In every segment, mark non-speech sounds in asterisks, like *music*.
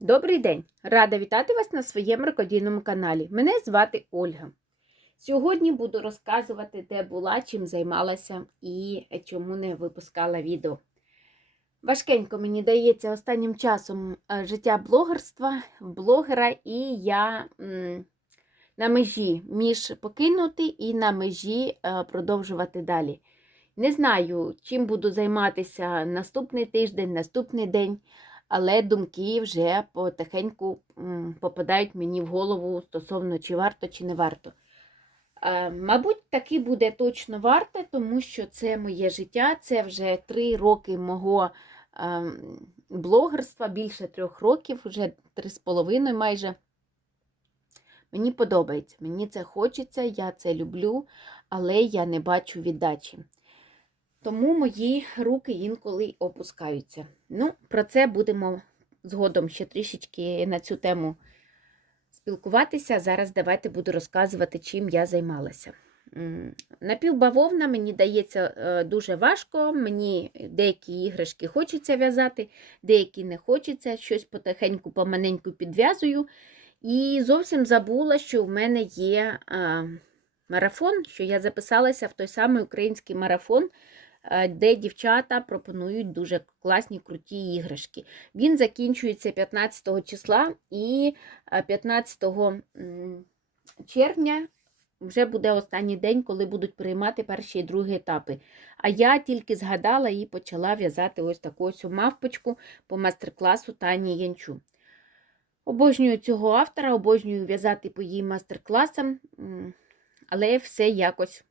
Добрий день! Рада вітати вас на своєму рукодільному каналі. Мене звати Ольга. Сьогодні буду розказувати, де була, чим займалася і чому не випускала відео. Важкенько мені дається останнім часом е, життя блогерства, блогера, і я м, на межі між покинути і на межі е, продовжувати далі. Не знаю, чим буду займатися наступний тиждень, наступний день але думки вже потихеньку попадають мені в голову стосовно чи варто, чи не варто. Е, Мабуть, таки буде точно варто, тому що це моє життя, це вже три роки мого е, блогерства, більше трьох років, вже три з половиною майже. Мені подобається, мені це хочеться, я це люблю, але я не бачу віддачі. Тому мої руки інколи опускаються. Ну, про це будемо згодом ще трішечки на цю тему спілкуватися. Зараз давайте буду розказувати, чим я займалася. Напівбавовна мені дається е, дуже важко. Мені деякі іграшки хочеться в'язати, деякі не хочеться. Щось потихеньку, поманеньку підв'язую. І зовсім забула, що в мене є марафон, що я записалася в той самий український марафон де дівчата пропонують дуже класні круті іграшки. Він закінчується 15 числа і е, 15 червня вже буде останній день, коли будуть приймати перші і другі етапи. А я тільки згадала і почала в'язати ось таку ось мавпочку по майстер-класу Тані Янчу. Обожнюю цього автора, обожнюю в'язати по її майстер-класам, але все якось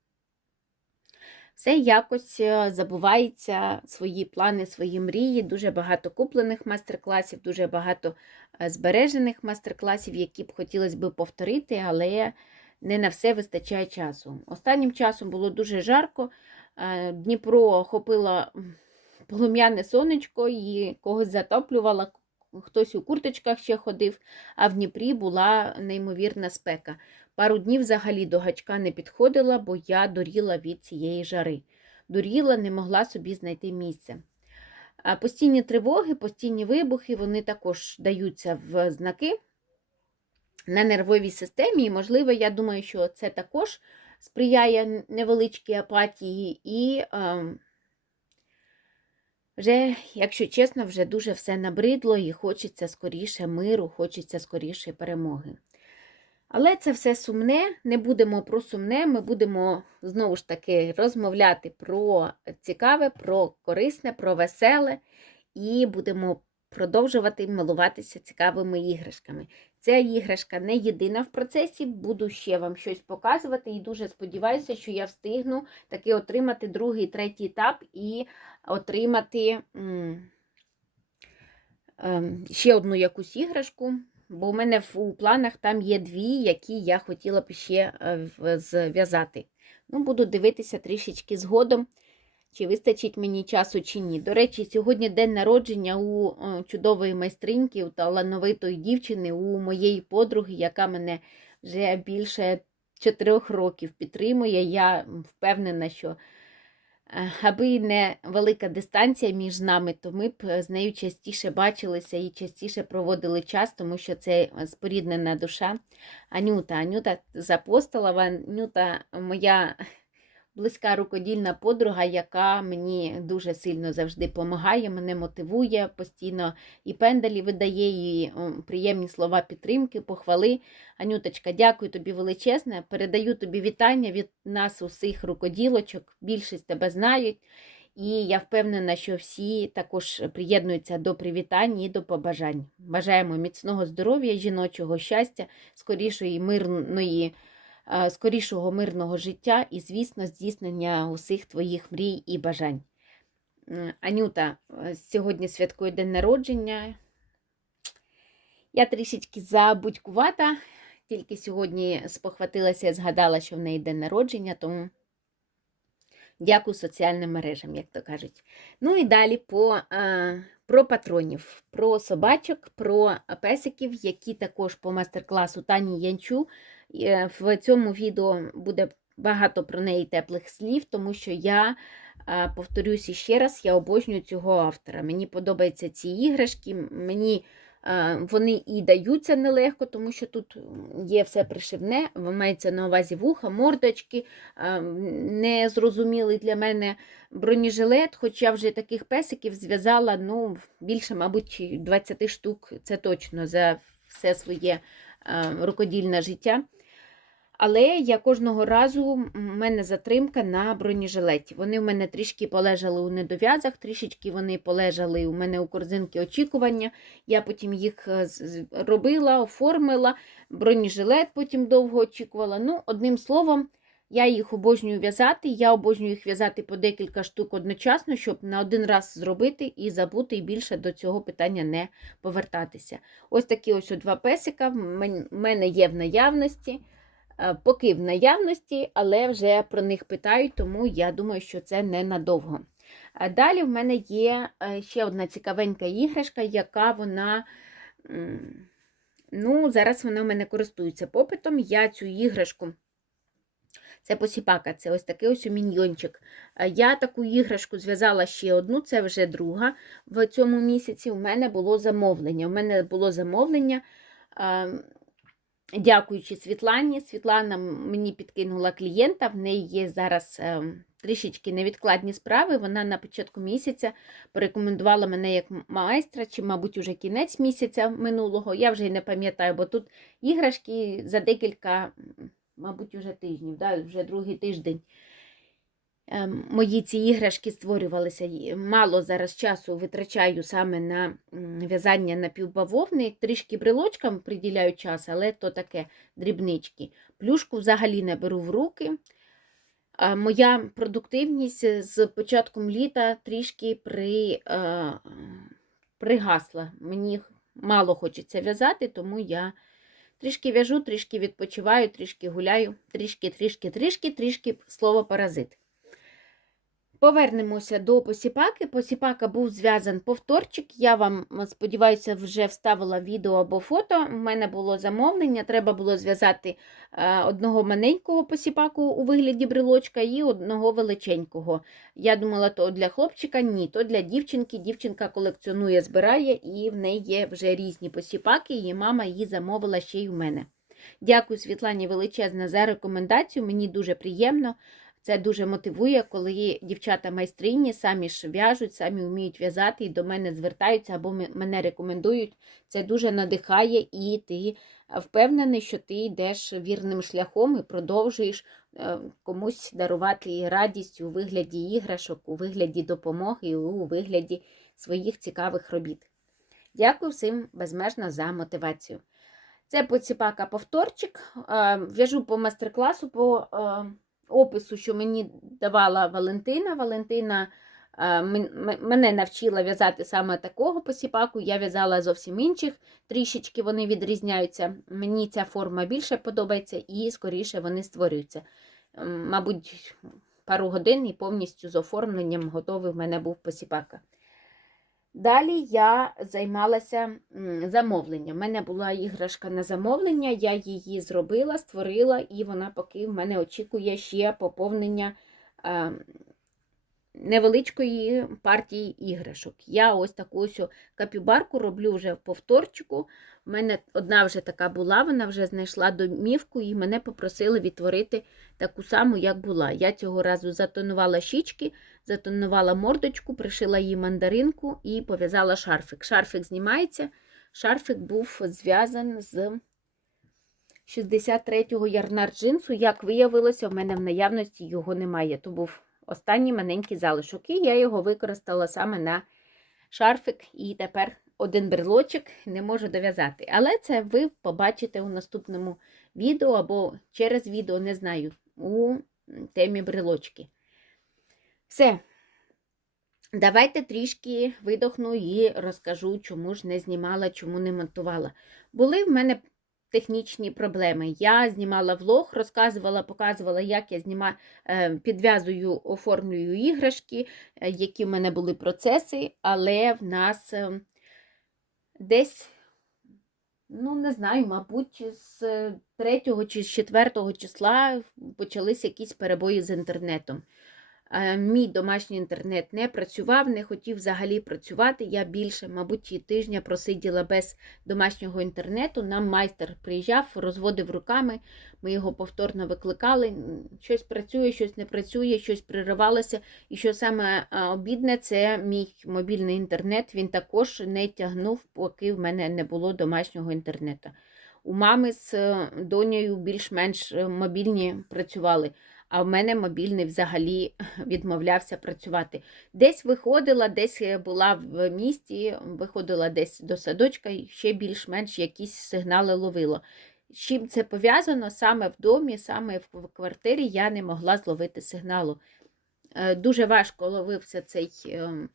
все якось е, забувається свої плани, свої мрії. Дуже багато куплених майстер-класів, дуже багато е, збережених майстер-класів, які б хотілося б повторити, але не на все вистачає часу. Останнім часом було дуже жарко. е, Дніпро охопило полум'яне сонечко і когось затоплювало, хтось у курточках ще ходив, а в Дніпрі була неймовірна спека. Пару днів взагалі до гачка не підходила, бо я доріла від цієї жари. Доріла, не могла собі знайти місце. А Постійні тривоги, постійні вибухи, вони також даються в знаки на нервовій системі. І, можливо, я думаю, що це також сприяє невеличкій апатії і. Е, вже, якщо чесно, вже дуже все набридло і хочеться скоріше миру, хочеться скоріше перемоги. Але це все сумне, не будемо про сумне, ми будемо знову ж таки розмовляти про цікаве, про корисне, про веселе і будемо продовжувати милуватися цікавими іграшками. Ця іграшка не єдина в процесі, буду ще вам щось показувати і дуже сподіваюся, що я встигну таки отримати другий, третій етап і отримати ем, ще одну якусь іграшку. Бо у мене у планах там є дві, які я хотіла б ще е, зв'язати. Ну, буду дивитися трішечки згодом, чи вистачить мені часу, чи ні. До речі, сьогодні день народження у е, чудової майстриньки, у талановитої дівчини, у моєї подруги, яка мене вже більше чотирьох років підтримує. Я впевнена, що Е, Аби не велика дистанція між нами, то ми б з нею частіше бачилися і частіше проводили час, тому що це споріднена душа. Анюта, Анюта з Апостолова, Анюта моя близька рукодільна подруга, яка мені дуже сильно завжди допомагає, мене мотивує, постійно і пендалі видає, м, приємні слова підтримки, похвали. Анюточка, дякую тобі величезне. Передаю тобі вітання від нас, усіх рукоділочок. Більшість тебе знають. І я впевнена, що всі також приєднуються до привітань і до побажань. Бажаємо міцного здоров'я, жіночого щастя, скорішої мирної, скорішого мирного життя і, звісно, здійснення усіх твоїх мрій і бажань. Анюта е, сьогодні святкує день народження. Я трішечки забудькувата, тільки сьогодні спохватилася і згадала, що в неї день народження, тому дякую соціальним мережам, як то кажуть. Ну і далі по, а, про патронів, про собачок, про песиків, які також по майстер-класу Тані Янчу. Е, В цьому відео буде багато про неї теплих слів, тому що я. Повторюсь іще раз, я обожнюю цього автора. Мені подобаються ці іграшки, мені Вони і даються нелегко, тому що тут є все пришивне, мається на увазі вуха, мордочки, незрозумілий для мене бронежилет, хоч я вже таких песиків зв'язала ну, більше, мабуть, 20 штук, це точно за все своє рукодільне життя. Але я кожного разу в мене затримка на бронежилеті. Вони в мене трішки полежали у недов'язах, трішечки вони полежали у мене у корзинки очікування. Я потім їх е, робила, оформила, бронежилет потім довго очікувала. Ну, одним словом, я їх обожнюю в'язати. Я обожнюю їх в'язати по декілька штук одночасно, щоб на один раз зробити і забути, і більше до цього питання не повертатися. Ось такі ось два песика в мене є в наявності. Е, Поки в наявності, але вже про них питають, тому я думаю, що це ненадовго. Далі в мене є е, ще одна цікавенька іграшка, яка вона. Ну, зараз вона в мене користується попитом. Я цю іграшку. Це посіпака, це ось такий ось міньйончик. Е, Я таку іграшку зв'язала ще одну, це вже друга в цьому місяці. У мене було замовлення. У мене було замовлення. Дякуючи Світлані. Світлана мені підкинула клієнта, в неї є зараз е, трішечки невідкладні справи. Вона на початку місяця порекомендувала мене як майстра, чи, мабуть, уже кінець місяця минулого. Я вже й не пам'ятаю, бо тут іграшки за декілька, мабуть, уже тижнів, да, вже другий тиждень. Ем, Мої ці іграшки створювалися. Мало зараз часу витрачаю саме на в'язання напівбавовни. Трішки брелочкам приділяю час, але то таке дрібнички. Плюшку взагалі не беру в руки. А Моя продуктивність з початком літа трішки при, е, пригасла. Мені мало хочеться в'язати, тому я трішки в'яжу, трішки відпочиваю, трішки гуляю, трішки, трішки, трішки, трішки слово паразит. Повернемося до посіпаки. Посіпака був зв'язан повторчик. Я вам, сподіваюся, вже вставила відео або фото. У мене було замовлення. Треба було зв'язати е, одного маленького посіпаку у вигляді брелочка і одного величенького. Я думала, то для хлопчика, ні, то для дівчинки. Дівчинка колекціонує, збирає, і в неї є вже різні посіпаки, і мама її замовила ще й у мене. Дякую Світлані величезне за рекомендацію. Мені дуже приємно. Це дуже мотивує, коли дівчата майстрині самі ж в'яжуть, самі вміють в'язати і до мене звертаються або мене рекомендують. Це дуже надихає, і ти впевнений, що ти йдеш вірним шляхом і продовжуєш е, комусь дарувати радість у вигляді іграшок, у вигляді допомоги, у вигляді своїх цікавих робіт. Дякую всім безмежно за мотивацію. Це поціпака повторчик. Е, В'яжу по майстер-класу по е, опису, що мені давала Валентина. Валентина е, мене навчила в'язати саме такого посіпаку. Я в'язала зовсім інших, трішечки вони відрізняються. Мені ця форма більше подобається і скоріше вони створюються. Мабуть, пару годин і повністю з оформленням готовий в мене був посіпака. Далі я займалася замовленням. У мене була іграшка на замовлення, я її зробила, створила, і вона поки в мене очікує ще поповнення е, невеличкої партії іграшок. Я ось таку ось капібарку роблю вже в повторчику. У мене одна вже така була, вона вже знайшла домівку і мене попросили відтворити таку саму, як була. Я цього разу затонувала щічки, затонувала мордочку, пришила їй мандаринку і пов'язала шарфик. Шарфик знімається. Шарфик був зв'язаний з 63-го ярнар джинсу. Як виявилося, в мене в наявності його немає. То був останній маленький залишок. І я його використала саме на шарфик. І тепер один брелочок не можу дов'язати. Але це ви побачите у наступному відео або через відео, не знаю, у темі брелочки. Все. Давайте трішки видохну і розкажу, чому ж не знімала, чому не монтувала. Були в мене технічні проблеми. Я знімала влог, розказувала, показувала, як я знімаю, підв'язую, оформлюю іграшки, е, які в мене були процеси, але в нас е, десь, ну не знаю, мабуть, з 3 чи з 4 числа почались якісь перебої з інтернетом. Мій домашній інтернет не працював, не хотів взагалі працювати. Я більше, мабуть, тижня просиділа без домашнього інтернету. Нам майстер приїжджав, розводив руками, ми його повторно викликали. Щось працює, щось не працює, щось приривалося. І що саме обідне, це мій мобільний інтернет. Він також не тягнув, поки в мене не було домашнього інтернету. У мами з е, донею більш-менш е, мобільні працювали, а в мене мобільний взагалі відмовлявся працювати. Десь виходила, десь е, була в місті, виходила десь до садочка і ще більш-менш якісь сигнали ловила. З чим це пов'язано? Саме в домі, саме в квартирі я не могла зловити сигналу. Е, Дуже важко ловився цей ем,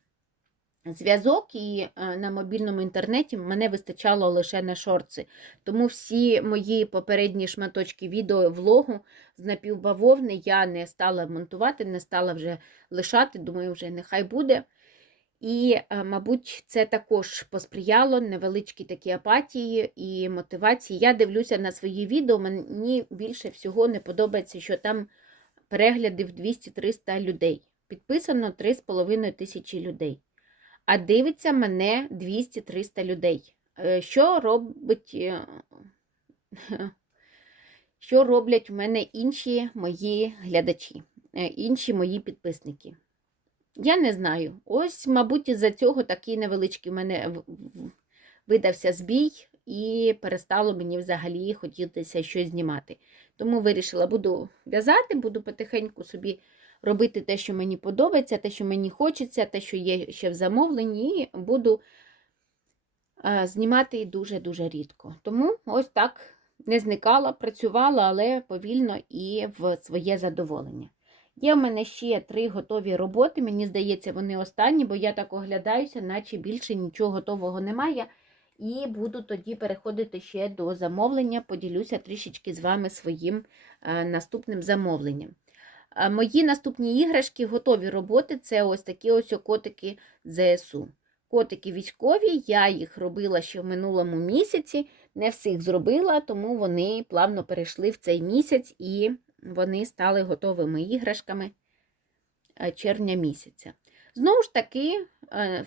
зв'язок, і е, на мобільному інтернеті мене вистачало лише на шорти. Тому всі мої попередні шматочки відео влогу з напівбавовни я не стала монтувати, не стала вже лишати, думаю, вже нехай буде. І, е, мабуть, це також посприяло невеличкій такій апатії і мотивації. Я дивлюся на свої відео, мені більше всього не подобається, що там переглядів 200-300 людей. Підписано 3,5 тисячі людей. А дивиться мене 200-300 людей. Е, Що робить, е, *laughs* що роблять в мене інші мої глядачі, е, інші мої підписники? Я не знаю. Ось, мабуть, із-за цього такий невеличкий в мене видався збій, і перестало мені взагалі хотітися щось знімати. Тому вирішила, буду в'язати, буду потихеньку собі робити те, що мені подобається, те, що мені хочеться, те, що є ще в замовленні, і буду е, знімати дуже-дуже рідко. Тому ось так не зникала, працювала, але повільно і в своє задоволення. Є в мене ще три готові роботи. Мені здається, вони останні, бо я так оглядаюся, наче більше нічого готового немає. І буду тоді переходити ще до замовлення. Поділюся трішечки з вами своїм е, наступним замовленням. Е, Мої наступні іграшки, готові роботи це ось такі ось котики ЗСУ. Котики військові, я їх робила ще в минулому місяці, не всіх зробила, тому вони плавно перейшли в цей місяць і вони стали готовими іграшками е, червня місяця. Знову ж таки,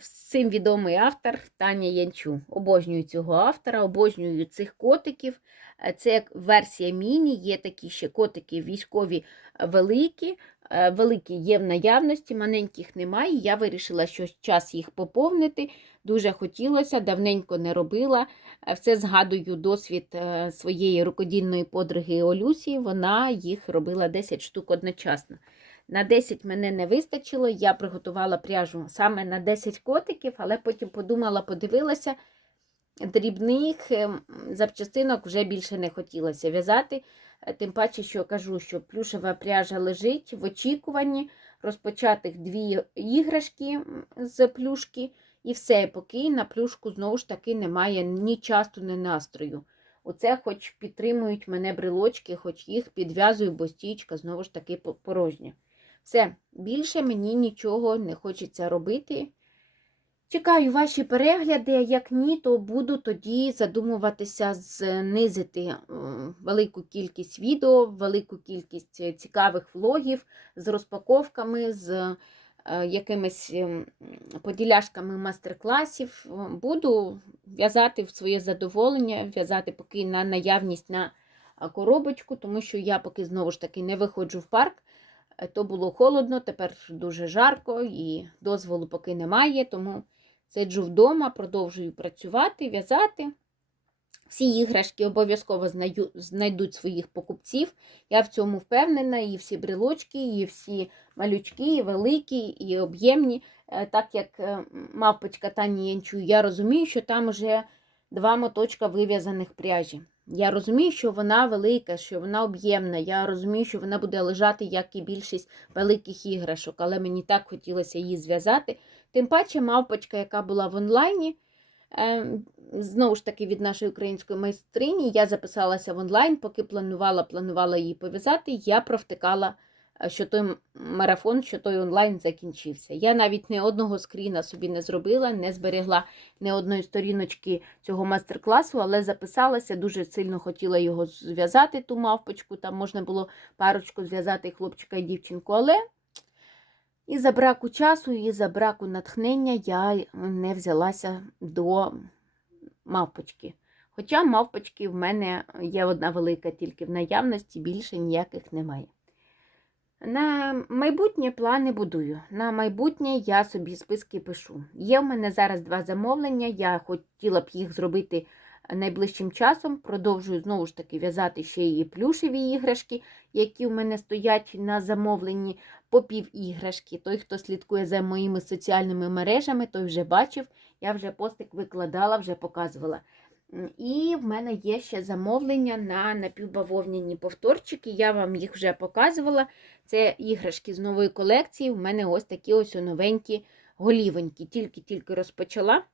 всім відомий автор Таня Янчу. Обожнюю цього автора, обожнюю цих котиків. Е, Це як версія міні, є такі ще котики військові е, великі. Е, Великі є в наявності, маленьких немає. Я вирішила, що час їх поповнити. Дуже хотілося, давненько не робила. Е, Все згадую досвід е, своєї рукодільної подруги Олюсі. Вона їх робила 10 штук одночасно. На 10 мене не вистачило, я приготувала пряжу саме на 10 котиків, але потім подумала, подивилася, дрібних ем, запчастинок вже більше не хотілося в'язати. Е, Тим паче, що кажу, що плюшева пряжа лежить в очікуванні розпочатих дві іграшки з плюшки, і все, поки на плюшку знову ж таки немає ні часу, ні настрою. Оце хоч підтримують мене брелочки, хоч їх підв'язую, бо стічка знову ж таки порожня. Все, більше мені нічого не хочеться робити. Чекаю ваші перегляди, як ні, то буду тоді задумуватися знизити е, велику кількість відео, велику кількість е, цікавих влогів з розпаковками, з е, якимись ем, поділяшками мастер-класів. Буду в'язати в своє задоволення, в'язати поки на наявність на коробочку, тому що я поки знову ж таки не виходжу в парк. Е, То було холодно, тепер дуже жарко і дозволу поки немає, тому сиджу вдома, продовжую працювати, в'язати. Всі іграшки обов'язково знайдуть своїх покупців. Я в цьому впевнена, і всі брелочки, і всі малючки, і великі, і об'ємні. Е, Так як е, мавпочка Тані Янчу, я розумію, що там вже два моточка вив'язаних пряжі. Я розумію, що вона велика, що вона об'ємна. Я розумію, що вона буде лежати, як і більшість великих іграшок, але мені так хотілося її зв'язати. Тим паче, мавпочка, яка була в онлайні, е, знову ж таки від нашої української майстрині, я записалася в онлайн, поки планувала, планувала її пов'язати, я провтикала, що той марафон, що той онлайн закінчився. Я навіть не одного скріна собі не зробила, не зберегла не одної сторіночки цього майстер-класу, але записалася, дуже сильно хотіла його зв'язати, ту мавпочку. Там можна було парочку зв'язати хлопчика і дівчинку, але І за браку часу, і за браку натхнення я не взялася до мавпочки. Хоча мавпочки в мене є одна велика тільки в наявності, більше ніяких немає. На майбутнє плани будую. На майбутнє я собі списки пишу. Є в мене зараз два замовлення. Я хотіла б їх зробити найближчим часом. Продовжую знову ж таки в'язати ще і плюшеві іграшки, які в мене стоять на замовленні по іграшки. Той, хто слідкує за моїми соціальними мережами, той вже бачив. Я вже постик викладала, вже показувала. І в мене є ще замовлення на напівбавовняні повторчики. Я вам їх вже показувала. Це іграшки з нової колекції. У мене ось такі ось новенькі голівонькі. Тільки-тільки розпочала.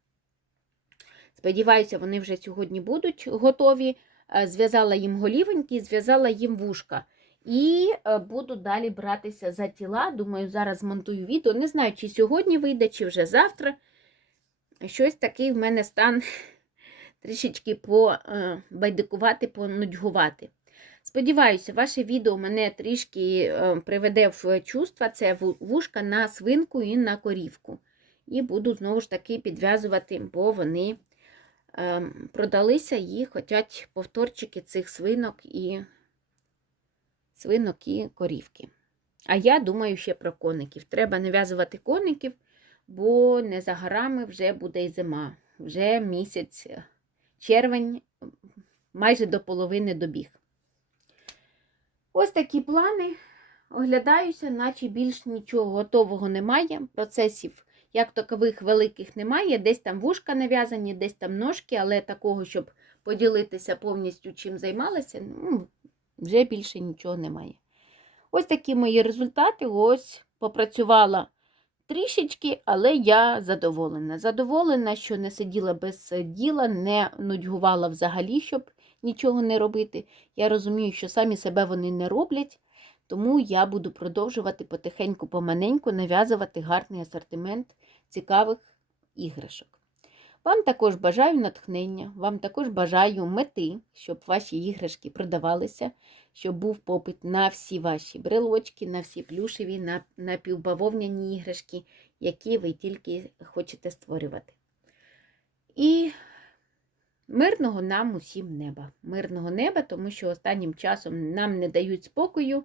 Сподіваюся, вони вже сьогодні будуть готові. Е, Зв'язала їм голівоньки, зв'язала їм вушка. І е, буду далі братися за тіла. Думаю, зараз змонтую відео. Не знаю, чи сьогодні вийде, чи вже завтра. Щось такий в мене стан трішечки побайдикувати, понудьгувати. Сподіваюся, ваше відео мене трішки е, приведе в чувства. Це вушка на свинку і на корівку. І буду знову ж таки підв'язувати, бо вони е, продалися і хочуть повторчики цих свинок і свинок і корівки. А я думаю ще про коників. Треба нав'язувати коників, бо не за горами вже буде і зима. Вже місяць е, червень майже до половини добіг. Ось такі плани. Оглядаюся, наче більш нічого готового немає. Процесів як такових великих немає. Десь там вушка нав'язані, десь там ножки, але такого, щоб поділитися повністю чим займалася, ну, вже більше нічого немає. Ось такі мої результати. Ось попрацювала трішечки, але я задоволена. Задоволена, що не сиділа без діла, не нудьгувала взагалі, щоб нічого не робити. Я розумію, що самі себе вони не роблять, тому я буду продовжувати потихеньку, поманеньку нав'язувати гарний асортимент цікавих іграшок. Вам також бажаю натхнення, вам також бажаю мети, щоб ваші іграшки продавалися, щоб був попит на всі ваші брелочки, на всі плюшеві, на, на півбавовняні іграшки, які ви тільки хочете створювати. І мирного нам усім неба. Мирного неба, тому що останнім часом нам не дають спокою,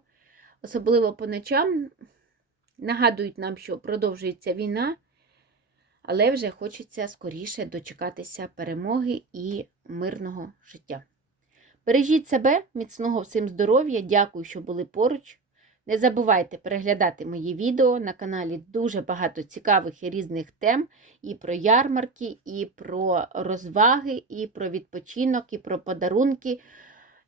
особливо по ночам. Нагадують нам, що продовжується війна, але вже хочеться скоріше дочекатися перемоги і мирного життя. Бережіть себе, міцного всім здоров'я, дякую, що були поруч. Не забувайте переглядати мої відео. На каналі дуже багато цікавих і різних тем і про ярмарки, і про розваги, і про відпочинок, і про подарунки,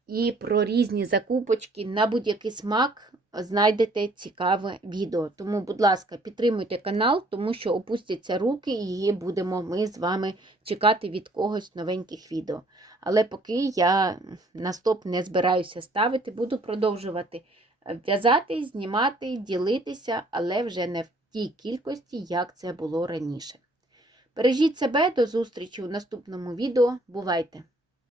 і про різні закупочки. На будь-який смак знайдете цікаве відео. Тому, будь ласка, підтримуйте канал, тому що опустяться руки, і будемо ми з вами чекати від когось новеньких відео. Але поки я на стоп не збираюся ставити, буду продовжувати в'язати, знімати, ділитися, але вже не в тій кількості, як це було раніше. Бережіть себе, до зустрічі у наступному відео. Бувайте!